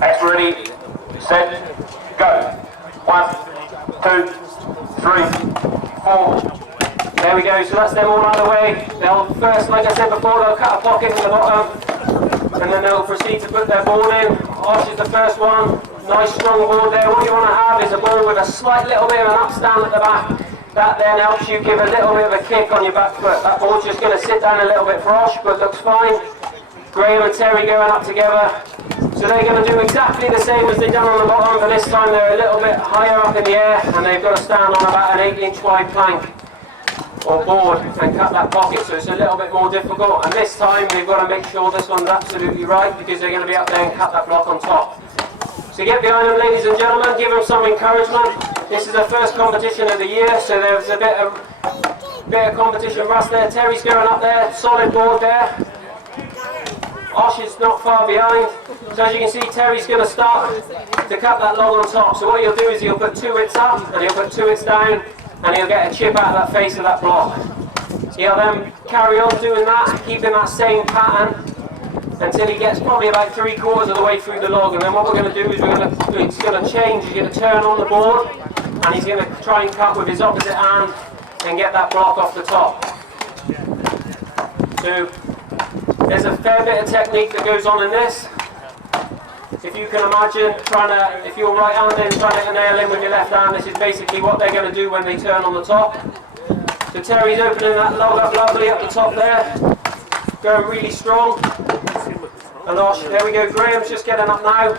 X ready, set, go. 1, 2, 3, 4. There we go, so that's them all out of the way. They'll first, like I said before, they'll cut a pocket in the bottom, and then they'll proceed to put their ball in. Arch is the first one. Nice strong board there. What you want to have is a ball with a slight little bit of an upstand at the back. That then helps you give a little bit of a kick on your back foot. That ball's just going to sit down a little bit for Osh, but looks fine. Graham and Terry going up together. So they're going to do exactly the same as they've done on the bottom, but this time they're a little bit higher up in the air, and they've got to stand on about an 8-inch wide plank or board and cut that pocket, so it's a little bit more difficult. And this time we've got to make sure this one's absolutely right, because they're going to be up there and cut that block on top. So get behind them, ladies and gentlemen, give them some encouragement. This is the first competition of the year, so there's a bit of competition rust there. Terry's going up there, solid board there. Osh is not far behind. So as you can see, Terry's going to start to cut that log on top. So what he'll do is he'll put 2 hits up, and he'll put 2 hits down, and he'll get a chip out of that face of that block. So he'll then carry on doing that, keeping that same pattern, until he gets probably about 3/4 of the way through the log. And then what we're going to do is he's going to change. He's going to turn on the board, and he's going to try and cut with his opposite hand and get that block off the top. So there's a fair bit of technique that goes on in this. If you can imagine if you're right-handed trying to hit a nail in with your left hand, this is basically what they're going to do when they turn on the top. So Terry's opening that log up lovely up the top there, going really strong. And Osh, there we go, Graham's just getting up now.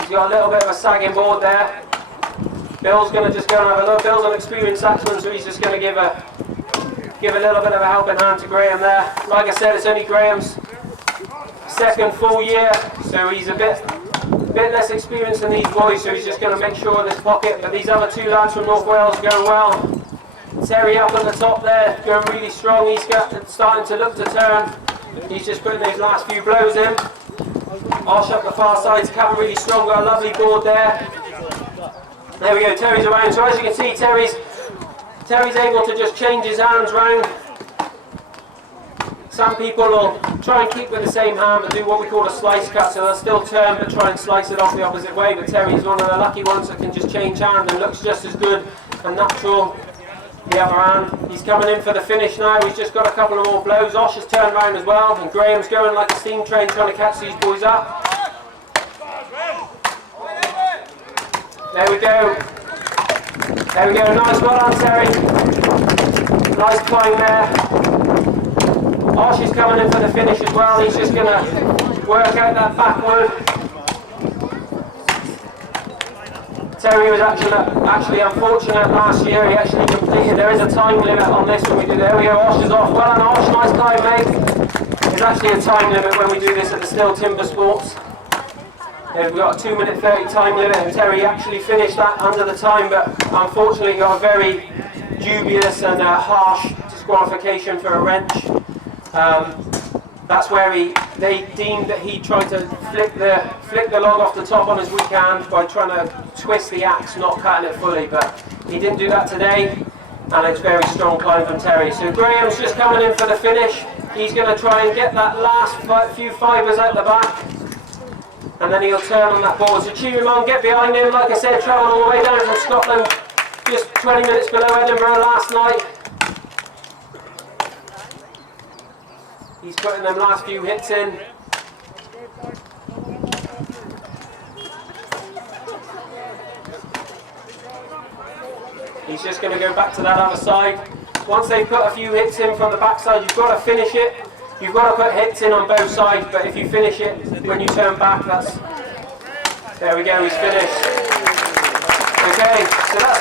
He's got a little bit of a sagging board there. Bill's going to just go and have a look. Bill's an experienced axeman, so he's just going to give a little bit of a helping hand to Graham there. Like I said, it's only Graham's second full year, so he's a bit less experienced than these boys, so he's just going to make sure of this pocket. But these other 2 lads from North Wales are going well. Terry up at the top there, going really strong. He's starting to look to turn. He's just putting these last few blows in. Osh up the far side's coming really strong, got a lovely board there. There we go, Terry's around. So as you can see, Terry's able to just change his hands round. Some people will try and keep with the same hand but do what we call a slice cut, so they'll still turn but try and slice it off the opposite way. But Terry's one of the lucky ones that can just change hand and looks just as good and natural. The other hand, he's coming in for the finish now. He's just got a couple of more blows. Osh has turned round as well, and Graham's going like a steam train trying to catch these boys up. There we go. There we go. Nice, well done, Terry. Nice climb there. Osh is coming in for the finish as well. He's just going to work out that backward. Terry was actually unfortunate last year. He actually completed. There is a time limit on this when we do. There we go. Osh is off. Well done, Osh. Nice climb, mate. There's actually a time limit when we do this at the Still Timber Sports. We've got a 2-minute 30 time limit, and Terry actually finished that under the time, but unfortunately got a very dubious and harsh disqualification for a wrench. That's where they deemed that he tried to flick the log off the top on his weak hand by trying to twist the axe, not cutting it fully, but he didn't do that today, and it's very strong climb from Terry. So Graham's just coming in for the finish. He's going to try and get that last few fibres out the back, and then he'll turn on that board. So cheer him on, get behind him. Like I said, travelling all the way down from Scotland, just 20 minutes below Edinburgh last night. He's putting them last few hits in. He's just going to go back to that other side. Once they put a few hits in from the backside, you've got to finish it. You've got to put hits in on both sides, but if you finish it when you turn back, there we go, he's finished. Okay, so that's